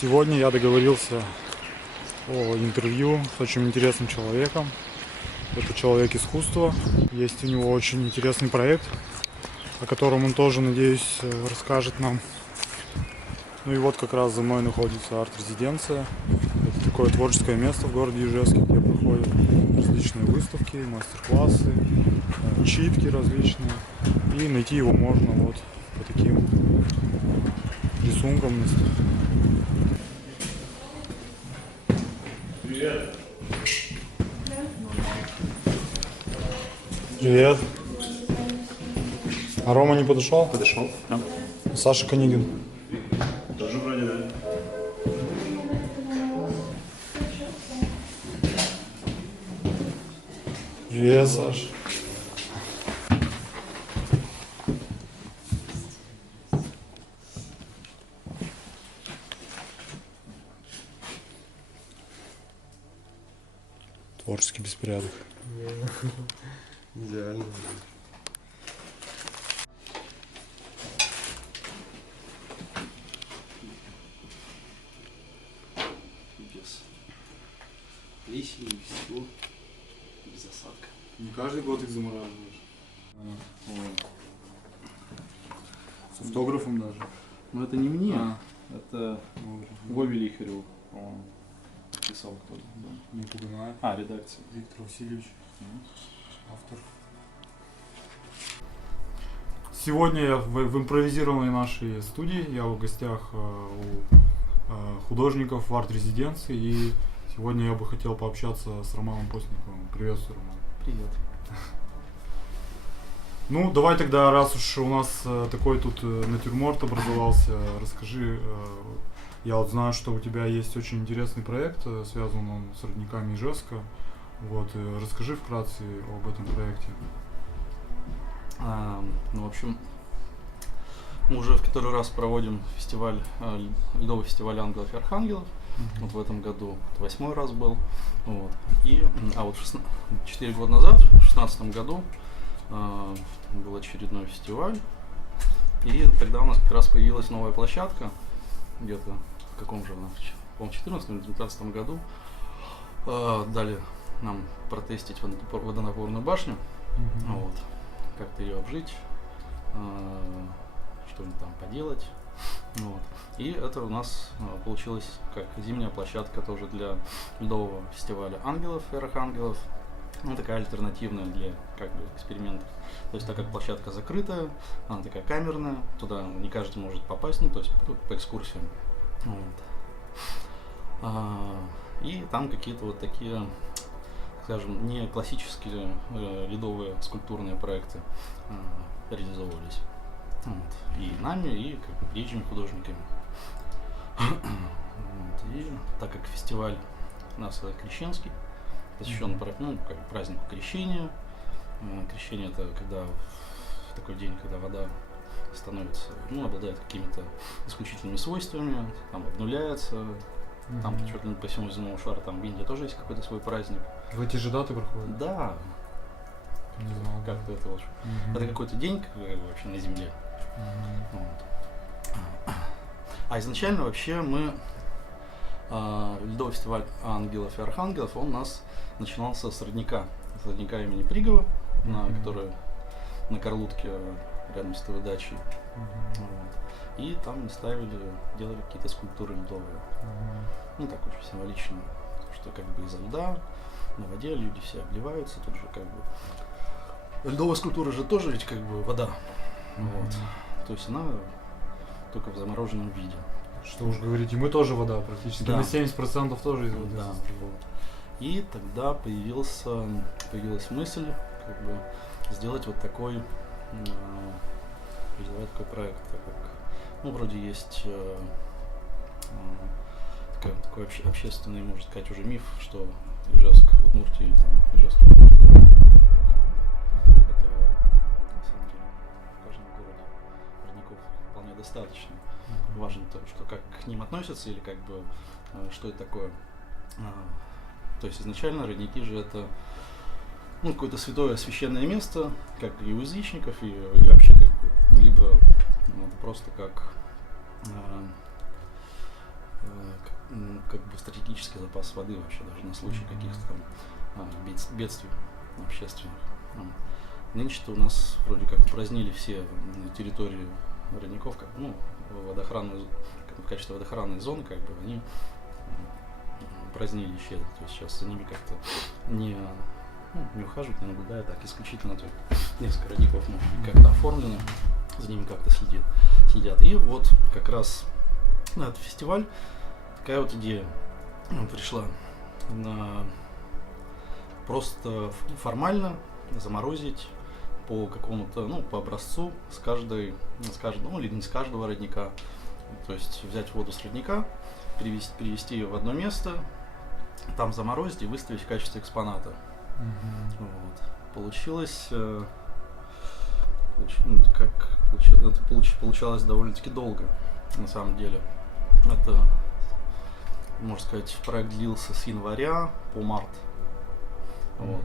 Сегодня я договорился о интервью с очень интересным человеком. Это человек искусства. Есть у него очень интересный проект, о котором он тоже, надеюсь, расскажет нам. Ну и вот как раз за мной находится арт-резиденция. Это такое творческое место в городе Ижевске, где проходят различные выставки, мастер-классы, читки различные. И найти его можно вот по таким рисункам. Привет. Привет. А Рома не подошел? Подошел? Да. Саша Конигин. Тоже вроде, да. Привет, Саша. Творческий беспорядок. Идеально. Без плесени, без всего, без осадка. Не каждый год их замораживаешь. С автографом даже. Но это не мне, А. это Вове Лихареву, по-моему, писал кто-то. Да. Не Пугунаев. Редакция. Виктор Васильевич. Автор. Сегодня я в импровизированной нашей студии. Я в гостях у художников в арт-резиденции. И сегодня я бы хотел пообщаться с Романом Постниковым. Приветствую, Роман. Привет. Ну, давай тогда, раз уж у нас такой тут натюрморт образовался, расскажи. Я вот знаю, что у тебя есть очень интересный проект, связан он с родниками Ижевска. Вот, расскажи вкратце об этом проекте. Ну, в общем, мы уже в который раз проводим фестиваль, ледовый фестиваль ангелов и архангелов. Вот в этом году, это 8-й раз был. Вот. И, вот 4 года назад, в 2016 году, был очередной фестиваль. И тогда у нас как раз появилась новая площадка, где-то в каком же, по-моему, 14 или 19 году. Дали нам протестить водонапорную башню, вот, как-то ее обжить, что-нибудь там поделать. Вот. И это у нас получилась как зимняя площадка тоже для ледового фестиваля ангелов и архангелов. Ну, такая альтернативная для как бы экспериментов. То есть, так как площадка закрытая, она такая камерная, туда не каждый может попасть, ну, то есть по экскурсиям. Вот. И там какие-то вот такие, скажем, не классические ледовые скульптурные проекты реализовывались. Вот. И нами, и как бы приезжими художниками. Вот. И так как фестиваль у нас крещенский, посвящен празднику крещения. Крещение — это когда в такой день, когда вода становится, обладает какими-то исключительными свойствами, там обнуляется, там чуть ли не по всему земному шару, там в Индии тоже есть какой-то свой праздник. В эти же даты проходят? Да. Не знал. Как-то это вот. Это какой-то день вообще на Земле. Вот. А изначально вообще мы ледовый фестиваль ангелов и архангелов, он у нас начинался с родника имени Пригова, который на Карлутке рядом с той дачей. Вот. И там мы делали какие-то скульптуры ледовые. Ну, так очень символично, что как бы из-за льда на воде люди все обливаются, тут же как бы. Ледовая скульптура же тоже ведь как бы вода. Вот. То есть она только в замороженном виде. Что уж говорить, и мы тоже вода практически, да. На 70% тоже из воды. Да, вот. И тогда появилась мысль как бы сделать вот такой проект, так как вроде есть такой общественный, можно сказать, уже миф, что Ижевск, Удмуртия или там Ижевск, Удмуртия родников. Хотя на самом деле в каждом городе родников вполне достаточно. Важно то, что как к ним относятся или как бы что это такое. То есть изначально родники же это какое-то святое священное место, как и у язычников, и вообще как бы, либо просто как как бы стратегический запас воды вообще, даже на случай каких-то там бедствий общественных. Нынче-то у нас вроде как упразднили все территории родников, как, ну, в качестве водоохранной зоны, как бы они упразднили, исчезли. То есть сейчас за ними как-то не ухаживают, не наблюдают, так исключительно только несколько родников, может быть, как-то оформлены, за ними как-то следят. И вот как раз на этот фестиваль такая вот идея пришла просто формально заморозить по какому-то, ну, по образцу с каждого, ну, или не с каждого родника. То есть взять воду с родника, перевести ее в одно место, там заморозить и выставить в качестве экспоната. Вот. Получилось, получалось довольно-таки долго, на самом деле. Это, можно сказать, проект длился с января по март. Вот.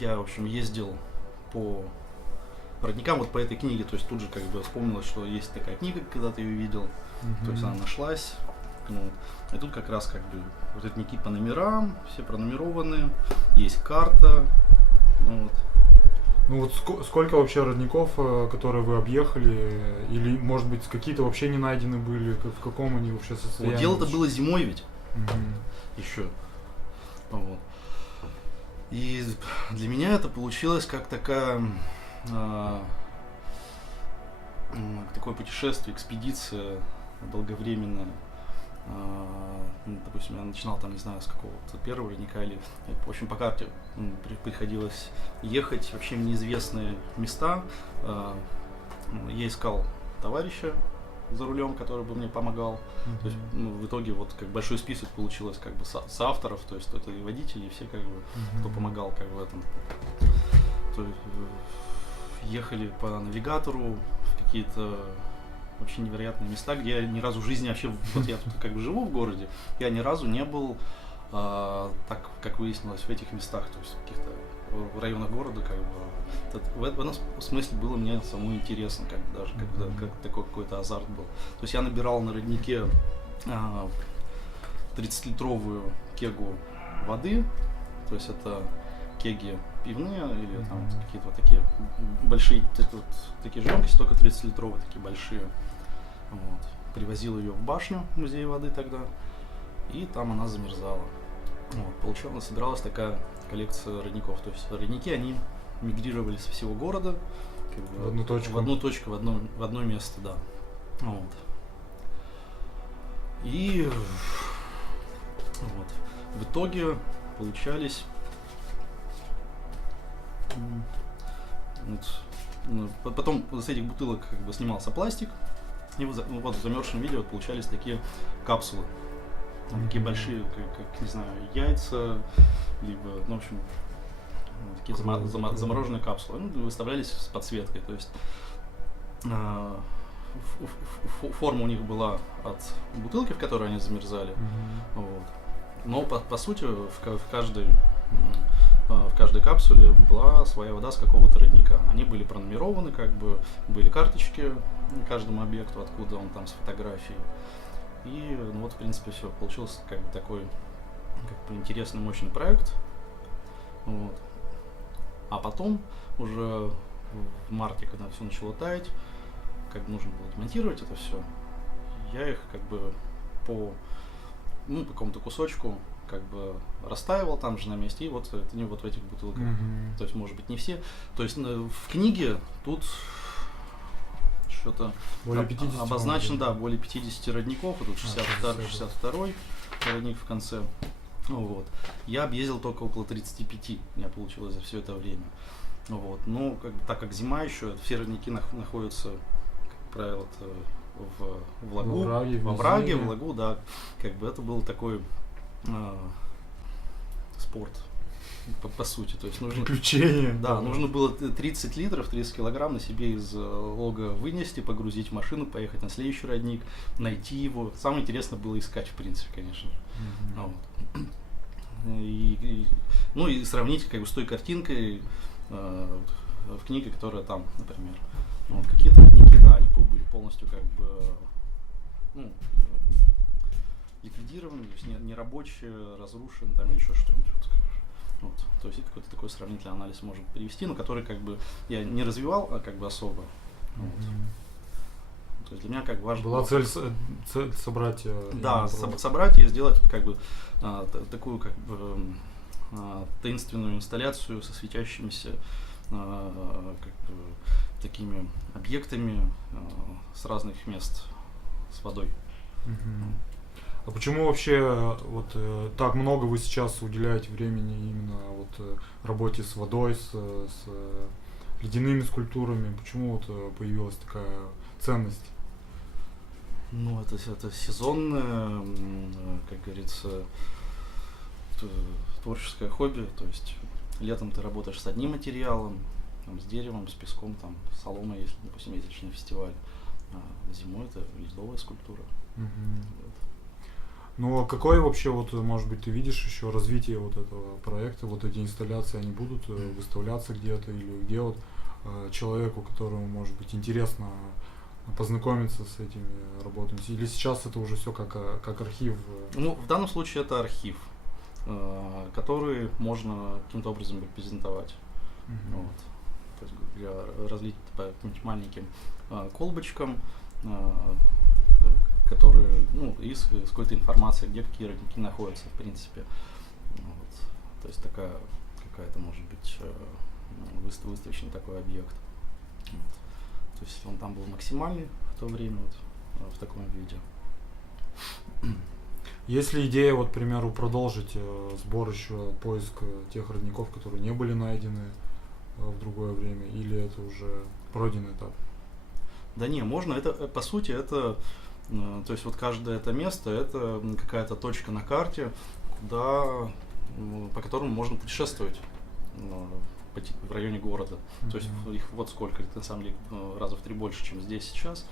Я, в общем, ездил по родникам вот по этой книге, то есть тут же как бы вспомнилось, что есть такая книга, когда ты ее видел, то есть она нашлась. Вот. И тут как раз как бы вот родники по номерам, все пронумерованы, есть карта. Вот. Ну вот сколько вообще родников, которые вы объехали, или, может быть, какие-то вообще не найдены были, в каком они вообще состоянии? Вот, дело-то было зимой ведь, еще. Вот. И для меня это получилось как такое путешествие, экспедиция долговременная. Допустим, я начинал там, не знаю, с какого-то первого родника, или, в общем, по карте приходилось ехать вообще в неизвестные места. Я искал товарища за рулем, который бы мне помогал. То есть, в итоге вот как большой список получилось как бы с авторов, то есть это и водители, и все как бы, кто помогал как бы в этом. То есть, ехали по навигатору в какие-то вообще невероятные места, где я ни разу в жизни вообще, вот я тут как бы живу в городе, я ни разу не был, так как выяснилось, в этих местах, то есть в каких-то районах города, как бы, в этом смысле было мне самому интересно, как бы, даже как такой какой-то азарт был. То есть я набирал на роднике 30-литровую кегу воды, то есть это кеги пивные или там какие-то вот такие большие, такие же емкости, только 30-литровые, такие большие. Вот. Привозил ее в башню музея воды тогда, и там она замерзала. Вот. Собиралась такая коллекция родников. То есть родники, они мигрировали со всего города как бы, в одну точку. В одно место, да. Вот. И вот. В итоге получались вот, потом с этих бутылок как бы снимался пластик, и вот в замерзшем виде вот получались такие капсулы, такие большие, как не знаю, яйца, либо, ну, в общем, такие замороженные капсулы, выставлялись с подсветкой, то есть форма у них была от бутылки, в которой они замерзали, вот. Но по сути в каждой капсуле была своя вода с какого-то родника. Они были пронумерованы, как бы были карточки каждому объекту, откуда он там, с фотографией. И ну вот, в принципе, все. Получился как бы такой как бы интересный, мощный проект. Вот. А потом, уже в марте, когда все начало таять, как бы нужно было демонтировать это все, я их как бы по какому-то кусочку как бы растаивал там же на месте, и вот это не вот в этих бутылках. То есть, может быть, не все. То есть в книге тут что-то обозначено, да, более 50 родников, и тут 62-й родник в конце. Вот. Я объездил только около 35, у меня получилось за все это время. Вот. Но так как зима еще, все родники находятся, как правило, в лагу, во враге, в лагу, да. Как бы это был такой спорт, по сути. То есть нужно, приключение. Да, нужно было 30 литров, 30 килограмм на себе из лога вынести, погрузить в машину, поехать на следующий родник, найти его. Самое интересное было искать, в принципе, конечно. Вот. И сравнить как бы с той картинкой в книге, которая там, например. Вот, какие-то родники, да, они были полностью как бы деградирован, то есть не рабочий, разрушен там или еще что-нибудь. Вот. То есть какой-то такой сравнительный анализ может привести, но который как бы я не развивал, а как бы особо. Вот. То есть для меня как бы важно... Была цель собрать... Да, собрать и сделать как бы такую как бы таинственную инсталляцию со светящимися как бы такими объектами с разных мест с водой. А почему вообще вот так много вы сейчас уделяете времени именно вот работе с водой, с ледяными скульптурами? Почему вот появилась такая ценность? Ну, это сезонное, как говорится, творческое хобби. То есть летом ты работаешь с одним материалом, там, с деревом, с песком, там, с соломой, если, допустим, ездишь на фестиваль. А зимой это ледовая скульптура. Вот. Ну а какое вообще, вот, может быть, ты видишь еще развитие вот этого проекта, вот эти инсталляции, они будут выставляться где-то, или где вот человеку, которому, может быть, интересно познакомиться с этими работами, или сейчас это уже все как архив? Ну, в данном случае это архив, который можно каким-то образом презентовать. Вот. То есть разлить по каким-нибудь маленьким колбочкам, которые, ну, и с какой-то информацией, где какие родники находятся, в принципе. Вот. То есть такая какая-то, может быть, выставочный такой объект. Вот. То есть он там был максимальный в то время, вот, в таком виде. Есть ли идея, вот, к примеру, продолжить сбор еще, поиск тех родников, которые не были найдены в другое время, или это уже пройденный этап? Да не, можно, это, по сути, это, то есть вот каждое это место, это какая-то точка на карте, куда, по которому можно путешествовать в районе города. То есть их вот сколько, на самом деле, раза в 3 больше, чем здесь сейчас.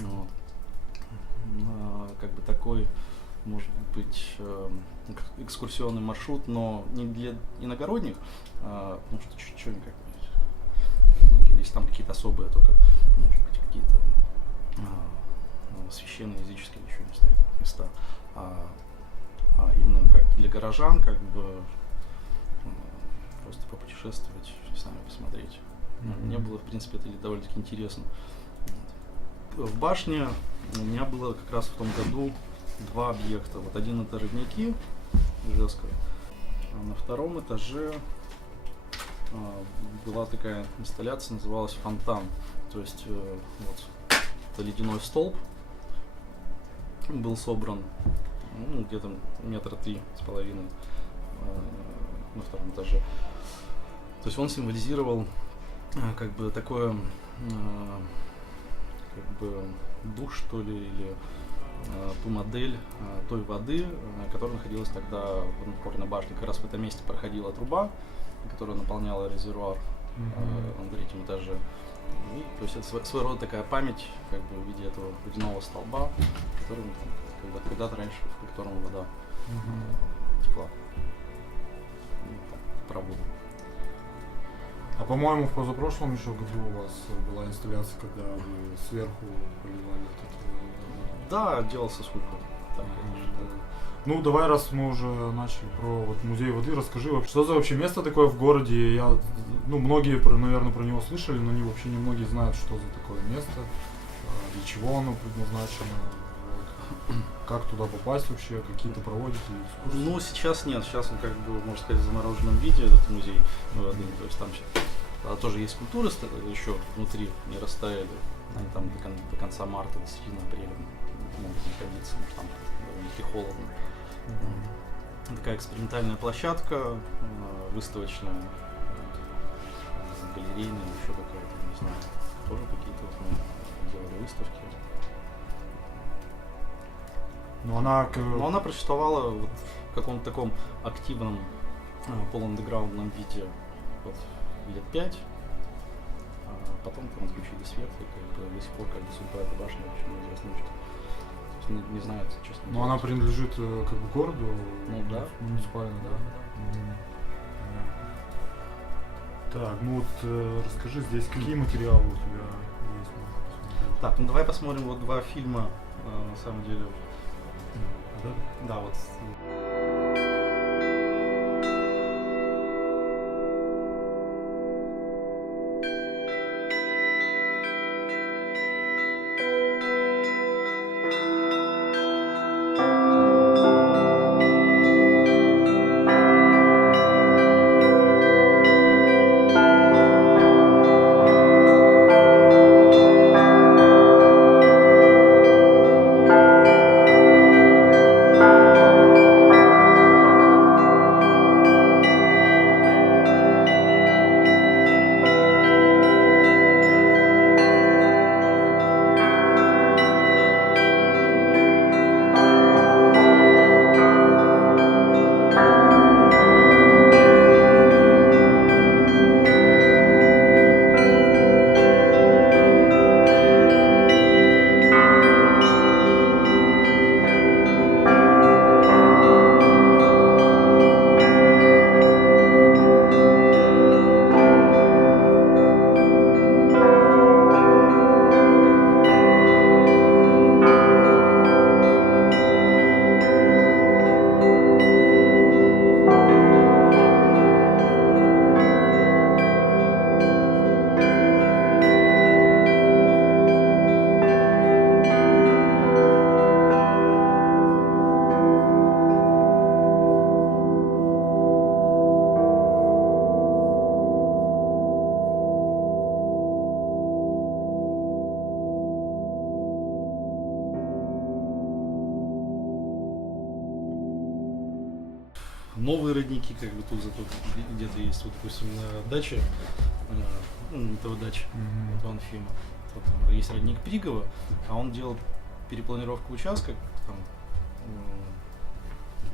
Вот. Как бы такой, может быть, экскурсионный маршрут, но не для иногородних, потому что чуть-чуть как-нибудь, если там какие-то особые только, может быть, какие-то священные, языческие, еще не знаю, места, а именно как для горожан, как бы просто попутешествовать, сами посмотреть. Мне было, в принципе, это довольно-таки интересно. Вот. В башне у меня было как раз в том году 2 объекта. Вот один это родники Ижевска, а на втором этаже была такая инсталляция, называлась «Фонтан». То есть вот, это ледяной столб был собран, ну, где-то 3,5 метра на втором этаже. То есть он символизировал как бы такое как бы дух, что ли, или ту модель той воды, которая находилась тогда в напорной башне. Как раз в этом месте проходила труба, которая наполняла резервуар на 3-м этаже. И, то есть это своего рода такая память, как бы в виде этого водяного столба, который когда-то раньше, в котором вода текла. Про воду. А по-моему, в позапрошлом еще году у вас была инсталляция, когда вы сверху поливали этот... Да, делался сколько. Ну, давай, раз мы уже начали про вот музей воды, расскажи вообще, что за вообще место такое в городе. Я, ну, многие, наверное, про него слышали, но вообще не многие знают, что за такое место, для чего оно предназначено, вот. Как туда попасть вообще, какие-то проводите экскурсии? Ну, сейчас нет, сейчас он, как бы, можно сказать, в замороженном виде, этот музей воды, то есть там тоже есть скульптуры еще внутри, не растаяли, они там до конца марта, до середины апреля могут находиться, потому что там довольно-таки холодно. Такая экспериментальная площадка, выставочная, галерейная, еще какая-то, не знаю, тоже какие-то вот мы делали выставки. Но она просуществовала вот в каком-то таком активном полуандеграундном виде вот, лет 5, а потом там отключили свет, и как бы до сих пор как бы судьба этой башни вообще неизвестно, что не знаю, честно. Но она принадлежит как бы городу, ну да, муниципально, да. Так, ну вот расскажи здесь, какие материалы у тебя есть? Так, ну давай посмотрим вот 2 фильма, на самом деле, Да? Да, вот. Новые родники, как бы тут зато где-то есть, вот, допустим, на даче, ну, не того дача, вот у Анфима. Вот там есть родник Пигово, а он делал перепланировку участка,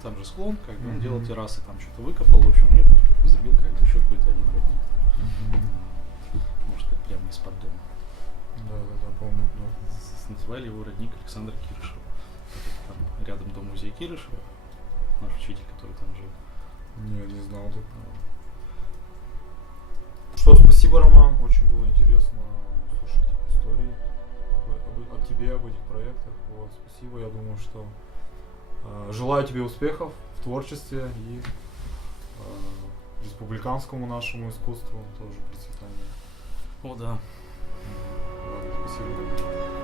там же склон, как бы, он делал террасы, там что-то выкопал, в общем, и забил как бы еще какой-то один родник. Можно сказать, прямо из-под дома. Да, помню. Называли его родник Александра Кирышева. Там рядом дом-музей Кирышева, наш учитель, который там жил. Нет, не знал такого. Что, спасибо, Роман, очень было интересно слушать истории о тебе, об этих проектах. Вот, спасибо, я думаю, что желаю тебе успехов в творчестве и республиканскому нашему искусству тоже процветания. О, да. Ладно, спасибо.